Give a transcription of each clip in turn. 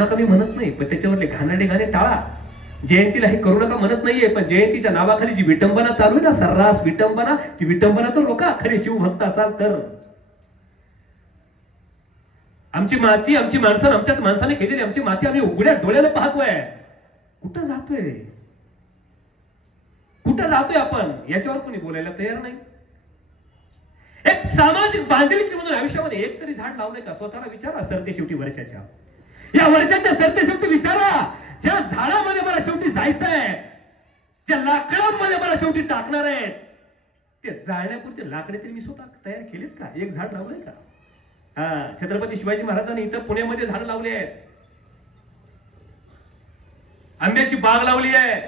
नका मी म्हणत नाही पण त्याच्यावरले घाणाडे गाणे टाळा. जयंतीला हे करू नका म्हणत नाहीये पण जयंतीच्या नावाखाली जी विटंबना चालू आहे ना सर्रास विटंबना ती विटंबना तर रोका खरे शिवभक्त असाल तर. आमची माती आमची माणसं आमच्याच माणसाने केलेली आमची माती आम्ही उघड्या डोळ्याला पाहतोय. कुठं जातोय? कुठं जातोय आपण? याच्यावर कोणी बोलायला तयार नाही. एक सामाजिक बांधिलकी म्हणून आयुष्यामध्ये एक तरी झाड लावलंय का? स्वतःला विचारा सरते शेवटी वर्षाच्या. या वर्षाच्या सरते शेवटी विचारा. ज्या झाडामध्ये मला शेवटी जायचंय ज्या लाकडामध्ये मला शेवटी टाकणार आहेत ते जाळण्यापुरते लाकडे तरी मी स्वतः तयार केलेत का? एक झाड लावलंय का? हा छत्रपती शिवाजी महाराजांनी इथं पुण्यामध्ये झाड लावले आहेत. आंब्याची बाग लावली आहे.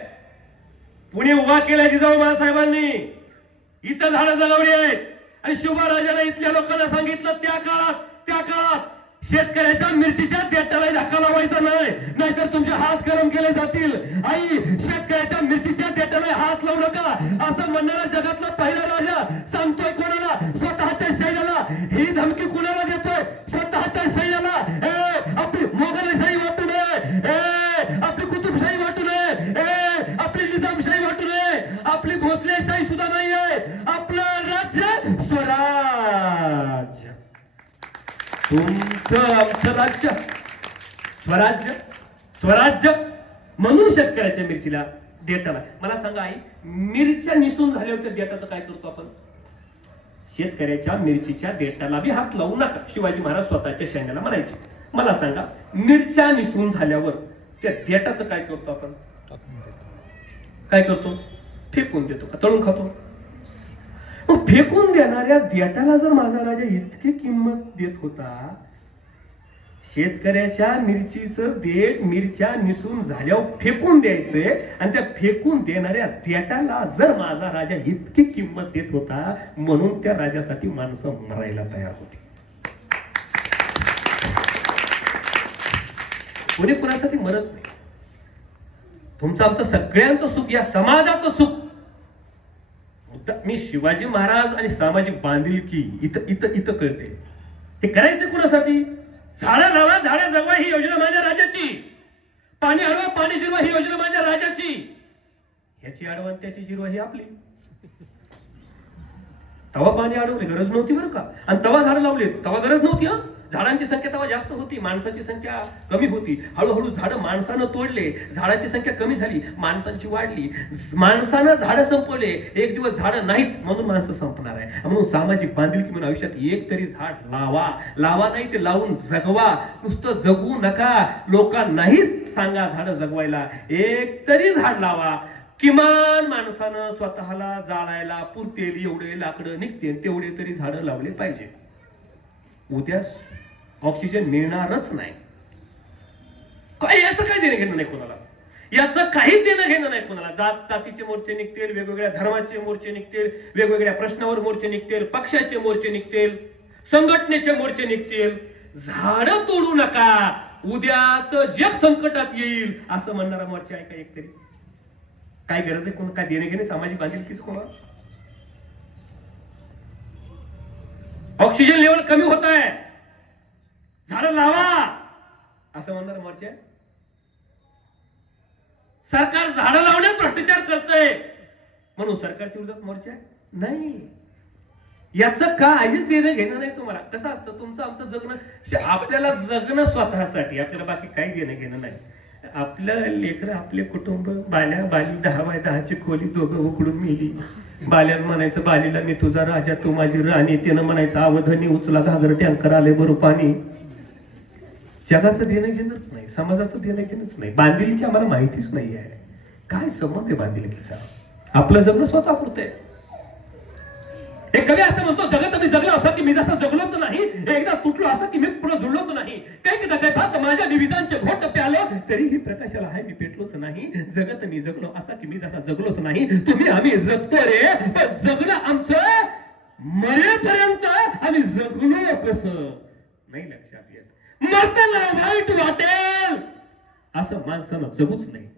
पुणे उभा केला जिजाऊ महासाहेबांनी इथं झाडं जगवली आहेत. आणि शिवराजाला इथल्या लोकांना सांगितलं त्या काळात त्या काळात शेतकऱ्याच्या मिरचीच्या देठाला धक्का लावायचा नाही. नाहीतर तुमचे हात गरम केले जातील. आई शेतकऱ्याच्या मिरचीच्या देठाला हात लावू नका. असं म्हणणारा जगातला पहिला राजा सांगतोय कोणाला? स्वतःच्या सैन्याला. ही धमकी कुणाला देतोय? स्वतःच्या सैन्याला. ए आपली मोगलशाही वाटू नये. ए आपली कुतुबशाही वाटू नये. ए आपली निजामशाही वाटू नये. आपली भोसलेशाही सुद्धा नाही आहे आपलं राज्य स्वराज्य. तुमचं आमचं राज्य. स्वराज्य. स्वराज्य म्हणून शेतकऱ्याच्या मिरचीला देताना. मला सांगा आई मिरच्या निसून झाल्या होत्या देताचं काय करतो आपण? शेतकऱ्याच्या मिरचीच्या देताला बी हात लावू नका. शिवाजी महाराज स्वतःच्या सैन्याला म्हणायचे. मला सांगा मिरच्या निसून झाल्यावर त्या देटाचं काय करतो आपण? काय करतो? फेकून देतो का? तळून खातो? मग फेकून देणाऱ्या देटाला जर माझा राजा इतकी किंमत देत होता शेतकऱ्याच्या मिरचीचं देठ मिरच्या निसून झाल्यावर फेकून द्यायचंय आणि त्या फेकून देणाऱ्या देटाला जर माझा राजा इतकी किंमत देत होता म्हणून त्या राजासाठी माणसं मरायला तयार होती. कोणी कुणासाठी मरत नाही? तुमचं आमचं सगळ्यांचं सुख या समाजाचं सुख. मी शिवाजी महाराज आणि सामाजिक बांधिलकी इथं इथं इथं कळते. ते करायचं कुणासाठी? झाडं लावा झाडं जगवा ही योजना माझ्या राजाची पाणी हरवा पाणी जिरवा ही योजना माझ्या राजाची ह्याची आडवण त्याची जिरवा ही आपली. तवा पाणी अडवली गरज नव्हती बरं का. आणि तवा झाडं लावले तवा गरज नव्हती हा? झाडांची संख्या तेव्हा जास्त होती माणसाची संख्या कमी होती. हळूहळू झाडं माणसानं तोडले झाडाची संख्या कमी झाली माणसांची वाढली. माणसानं झाडं संपवले एक दिवस झाडं नाहीत म्हणून माणसं संपणार आहे. म्हणून सामाजिक बांधिलकी म्हणून आयुष्यात एक तरी झाड लावा. लावा नाही ते लावून जगवा. नुसतं जगू नका. लोकांनाही सांगा झाडं जगवायला. एक तरी झाड लावा. किमान माणसानं स्वतःला जाळायला पुरतेल एवढे लाकडं निघतील तेवढे तरी झाडं लावले पाहिजे. उद्या ऑक्सिजन मिळणारच नाही. काय याचं काय देणं घेणं नाही कोणाला? याचं काही देणं घेणं नाही कोणाला. जात जातीचे मोर्चे निघतील वेगवेगळ्या धर्माचे मोर्चे निघतील वेगवेगळ्या प्रश्नावर मोर्चे निघतील पक्षाचे मोर्चे निघतील संघटनेचे मोर्चे निघतील. झाडं तोडू नका. उद्याच जग संकटात येईल असं म्हणणारा मोर्चा आहे का एक तरी? काय गरज आहे कोण? काय देणे घेणे सामाजिक बांधिलकीच कोणा? ऑक्सिजन लेवल कमी होत आहे. झाडं लावा! असं म्हणणार मोर्चा? सरकार झाडं लावण्यात भ्रष्टाचार करतय! म्हणून सरकारची विरोधात मोर्चा? नाही. याच काहीच देणं घेणं नाही तुम्हाला. कसं असतं तुमचं आमचं जगणं आपल्याला जगणं स्वतःसाठी आपल्याला बाकी काही देणं घेणं नाही. आपलं लेकरं आपले कुटुंब बाल्या बाली दहा बाय दहाची खोली दोघं उकडून मिली. बाल्याला म्हणायचं बालीला मी तुझा राजा तू माझी राणी. तिनं म्हणायचं अवधनी उचला घागर टँकर आले बरं पाणी. जगाचं देणं घेणंच नाही समाजाचं देणं घेणंच नाही बांधिलकी आम्हाला माहितीच नाही आहे. काय संबंध आहे बांधिलकीचा? आपलं जगणं स्वतः पुरतंय एक कवी असं म्हणतो जगत मी जगलो असं की मी जसं जगलोच नाही एकदा तुटलो असं की मी पुढे जुळलोच नाही. काही की जगतात माझ्या विविधांचे घोट प्यालो तरीही प्रकाशाला आहे मी पेटलोच नाही. जगत मी जगलो असा की मी जसा जगलोच नाही तुम्ही आम्ही जगतो रे पण जगणं आमचं मरेपर्यंत आम्ही जगलो कसं? नाही लक्षात येत. मरताना वाईट वाटेल. असं माणसानं जगूच नाही.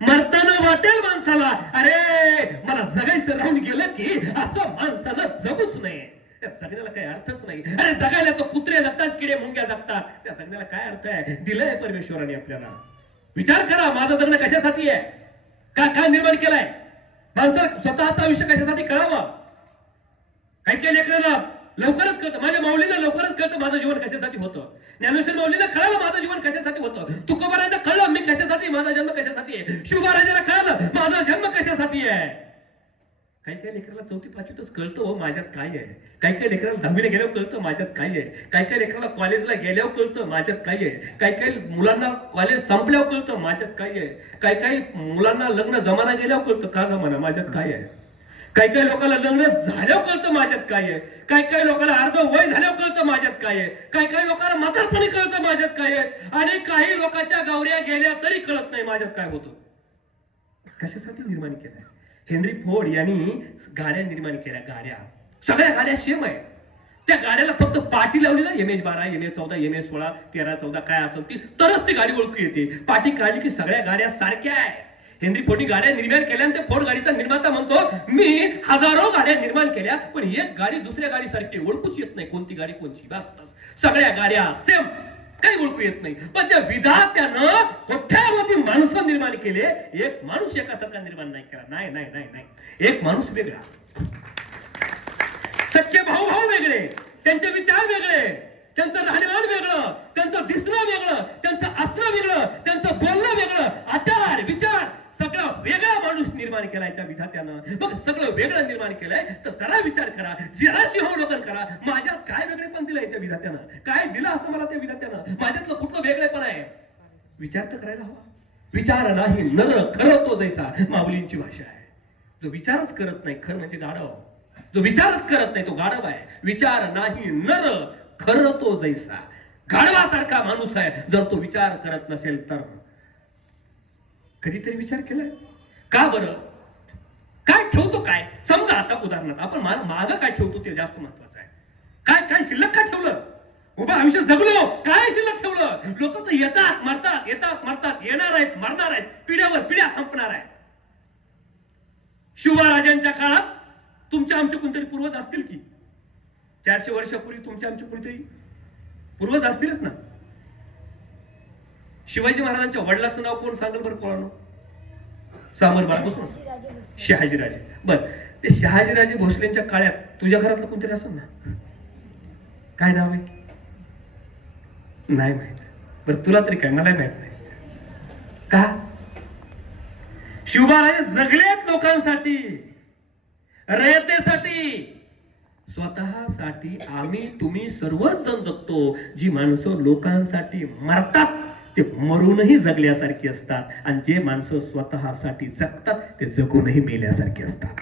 मरताना वाटेल माणसाला. अरे मला जगायचं राहून गेलं की असं माणसानं जगूच नाही. त्या जगण्याला काही अर्थच नाही. अरे जगायला तो कुत्रे जगतात किडे मुंग्या जगतात. त्या जगण्याला काय अर्थ आहे? दिलंय परमेश्वराने आपल्याला. विचार करा माझं जगणं कशासाठी आहे? का काय निर्माण केलाय? माणसाला स्वतःचं आयुष्य कशासाठी कळावं? काही काही लेकरांना लवकरच कळतं. माझ्या माऊलीला लवकरच कळतं माझं जीवन कशासाठी होतं. ज्ञानेश्वर माऊलीला कळालं माझं जीवन कशासाठी होतं. तुकोबारांना कळलं मी कशासाठी माझा जन्म कशासाठी आहे. शिवबाराजाला कळालं माझा जन्म कशासाठी आहे. काही काही लेकराला चौथी पाचवीतच कळतं हो माझ्यात काय आहे. काही काही लेकराला दहावीला गेल्यावर कळतं माझ्यात काय आहे. काही काही लेकराला कॉलेजला गेल्यावर कळतं माझ्यात काय आहे. काही काही मुलांना कॉलेज संपल्यावर कळतं माझ्यात काय आहे. काही काही मुलांना लग्न जमाना गेल्यावर कळतं का जमाना माझ्यात काय आहे. काही काही लोकांना लग्न झाल्यावर कळतं माझ्यात काय आहे. काही काही लोकांना अर्ध वय झाल्यावर कळतं माझ्यात काय आहे. काही काही लोकांना म्हातारपणी कळतं माझ्यात काय आहे. आणि काही लोकांच्या गावऱ्या गेल्या तरी कळत नाही माझ्यात काय होतं. कशासाठी निर्माण केलाय? हेनरी फोर्ड यांनी गाड्या निर्माण केल्या गाड्या. सगळ्या गाड्या सेम आहे. त्या गाड्याला फक्त पाटी लावली ना एम एच बारा एम एच चौदा एम एच सोळा तेरा चौदा काय असेल ती तरच ती गाडी ओळखू येते. पाटी काढली की सगळ्या गाड्या सारख्या आहे हेनरी फोर्डी गाड्या निर्माण केल्या आणि फोर्ड गाडीचा निर्माता म्हणतो मी हजारो गाड्या निर्माण केल्या पण एक गाडी दुसऱ्या गाडी सारखी ओळखूच येत नाही. कोणती गाडी कोणची? बस सगळ्या गाड्या सेम काही ओळखू येत नाही. पण त्या विधात्यानं कोठ्यावधी माणसं निर्माण केले? एक माणूस एकासारखा निर्माण नाही केला. नाही नाही नाही नाही. एक माणूस वेगळा. सख्खे भाऊ भाऊ वेगळे. त्यांचे विचार वेगळे. त्यांचं राहणीमान वेगळं. त्यांचं दिसणं वेगळं. त्यांचं असणं वेगळं. त्यांचं बोलणं वेगळं. आचार वेगळा माणूस निर्माण केलाय त्या विधात्यानं. मग सगळं वेगळं निर्माण केलंय. तर जरा विचार करा. जराशी अवलोकन करा. माझ्यात काय वेगळे पण दिलंय त्या विधात्यानं? काय दिलं असं मला त्या विधात्यानं? माझ्यातलं कुठलं वेगळे पण आहे? विचार तर करायला हवा. विचार नाही नर खरं तो जैसा माऊलींची भाषा आहे. जो विचारच करत नाही खरं म्हणजे गाढव. जो विचारच करत नाही तो गाढव आहे. विचार नाही नर खरं तो जैसा. गाढवासारखा माणूस आहे. जर तो विचार करत नसेल तर. कधीतरी विचार केलाय. का बरं? काय ठेवतो काय? समजा आता उदाहरणार्थ आपण माग काय ठेवतो ते जास्त महत्वाचं आहे. काय काय शिल्लक काय ठेवलं? उभं आयुष्य जगलो काय शिल्लक ठेवलं? लोक तर येतात मरतात येतात मरतात येणार आहेत मरणार आहेत पिढ्यावर पिढ्या संपणार आहे शिवराजांच्या काळात तुमच्या आमचे कोणतरी पूर्वज असतील की? चारशे वर्षापूर्वी तुमच्या आमचे कोणतरी पूर्वज असतीलच ना? शिवाजी महाराजांच्या वडिलाचं नाव कोण? सांगेल बरं कोणानं सामर बाळापासून शहाजीराजे. बर ते शहाजीराजे भोसलेंच्या काळ्यात तुझ्या घरातलं कोणतरी असेल ना? काय नाव आहे? नाही माहीत. बरं तुला तरी काय? मलाही माहीत नाही. का? शिवबाराजे जगल्यात लोकांसाठी. रयतेसाठी. स्वतःसाठी आम्ही तुम्ही सर्वच जण जगतो. जी माणसं लोकांसाठी मरतात ते मरूनही जगल्यासारखी असतात. आणि जे माणसं स्वतःसाठी जगतात ते जगूनही मेल्यासारखे असतात.